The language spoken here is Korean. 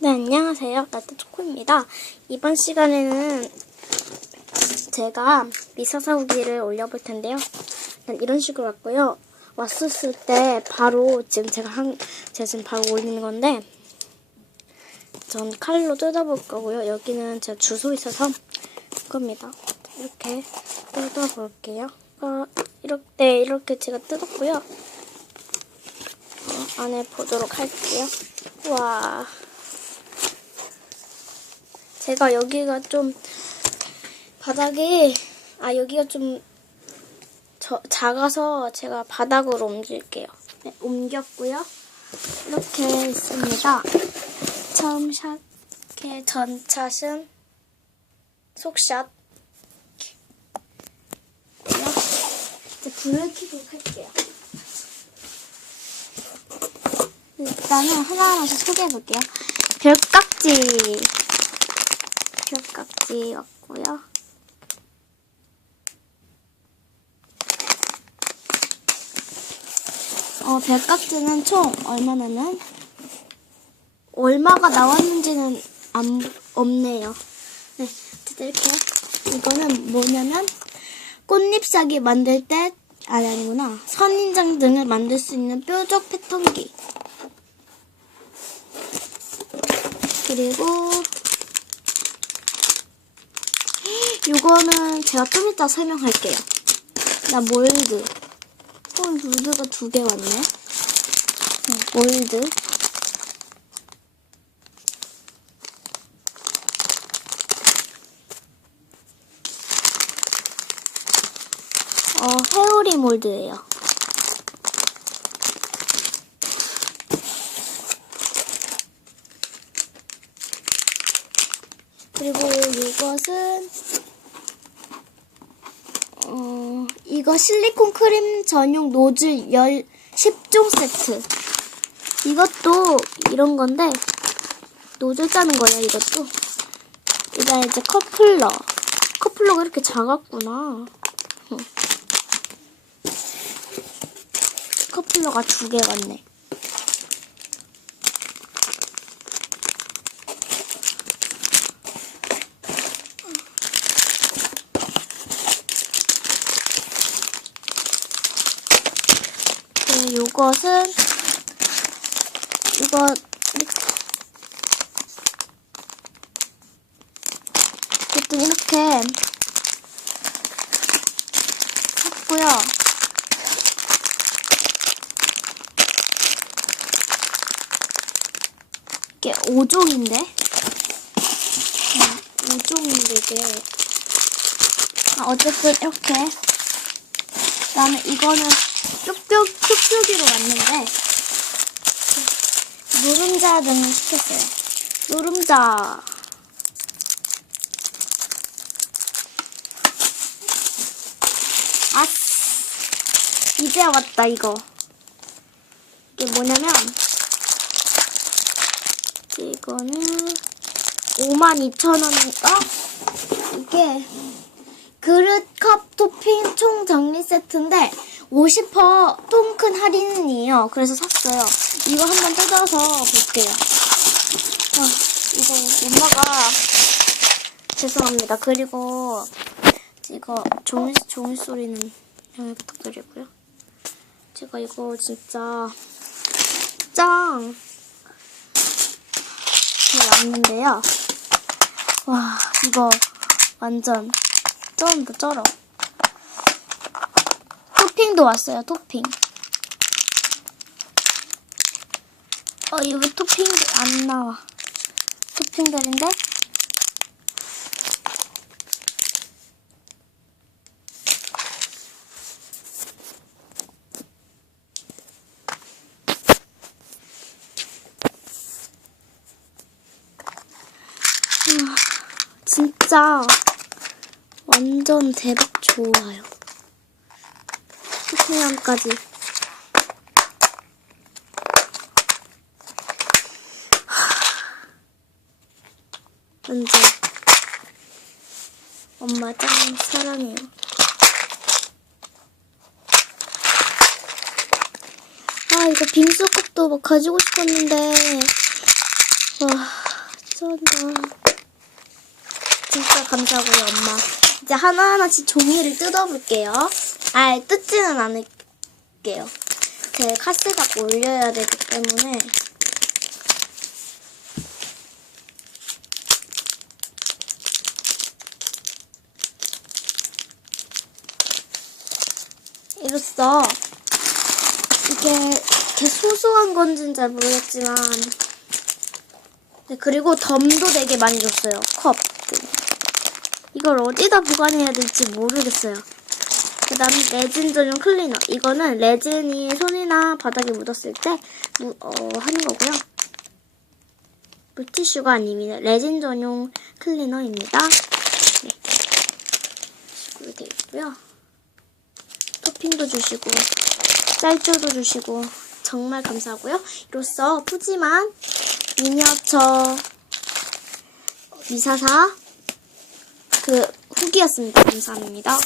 네, 안녕하세요. 나트 초코입니다. 이번 시간에는 제가 미사사 후기를 올려볼 텐데요. 이런 식으로 왔고요. 왔었을 때 바로 지금 제가 한, 제가 지금 바로 올리는 건데, 전 칼로 뜯어볼 거고요. 여기는 제가 주소 있어서 할 겁니다. 이렇게 뜯어볼게요. 어, 이렇게, 이렇게 제가 뜯었고요. 어, 안에 보도록 할게요. 와. 제가 여기가 좀 바닥이 아 여기가 좀 저, 작아서 제가 바닥으로 옮길게요. 네, 옮겼고요. 이렇게 있습니다. 처음 샷, 이렇게 전샷은 속샷. 이제 불을 켜고 할게요. 일단은 하나하나씩 소개해볼게요. 별깍지. 벽깍지 왔고요. 어, 별깍지는 총 얼마냐면 얼마가 나왔는지는 안 없네요. 네, 이렇게 이거는 뭐냐면 꽃잎사기 만들 때 아니 아니구나 선인장 등을 만들 수 있는 뾰족 패턴기 그리고 이거는 제가 좀 이따 설명할게요. 나 몰드. 어, 몰드가 두 개 왔네. 응, 몰드. 어, 회오리 몰드예요. 그리고 이것은 어, 이거 실리콘 크림 전용 노즐 열 10종 세트. 이것도 이런 건데, 노즐 짜는 거예요, 이것도. 이다 이제 커플러. 커플러가 이렇게 작았구나. 응. 커플러가 두 개 왔네. 네, 요것은 이거 어쨌든 이렇게 샀고요. 이게 5종인데 5종인데 이게 아, 어쨌든 이렇게 그다음에 이거는 쪽쪽 쪽쪽이로 왔는데 노른자 등을 시켰어요. 노른자. 아, 이제 왔다 이거. 이게 뭐냐면 이거는 52,000원이니까 이게 그릇 컵 토핑 총 정리 세트인데 50% 통큰 할인이에요. 그래서 샀어요. 이거 한번 뜯어서 볼게요. 아, 이거 엄마가 죄송합니다. 그리고 이거 종이, 종이 소리는 양해 부탁드리고요. 제가 이거 진짜 짱! 잘 왔는데요. 와, 이거 완전 쩐다, 쩔어. 토핑도 왔어요, 토핑. 어, 이거 토핑 안 나와. 토핑들인데? 우와, 진짜 완전 대박 좋아요. 토핑함까지. 완전 엄마 짱 사랑해요. 아 이거 빙수컵도 막 가지고 싶었는데 와 감사합니다. 진짜 감사하고요, 엄마. 이제 하나하나씩 종이를 뜯어볼게요. 아, 뜯지는 않을게요. 제 카스에다 올려야 되기 때문에. 이로써 이게 이렇게 소소한 건지는 잘 모르겠지만 네, 그리고 덤도 되게 많이 줬어요. 컵. 이걸 어디다 보관해야 될지 모르겠어요. 그 다음에 레진 전용 클리너. 이거는 레진이 손이나 바닥에 묻었을 때 무- 어, 하는 거고요. 물티슈가 아닙니다. 레진 전용 클리너입니다. 네. 식으로 되어 있고요. 토핑도 주시고 짤조도 주시고 정말 감사하고요. 이로써 푸짐한 미니어처 미사사 그 후기였습니다. 감사합니다.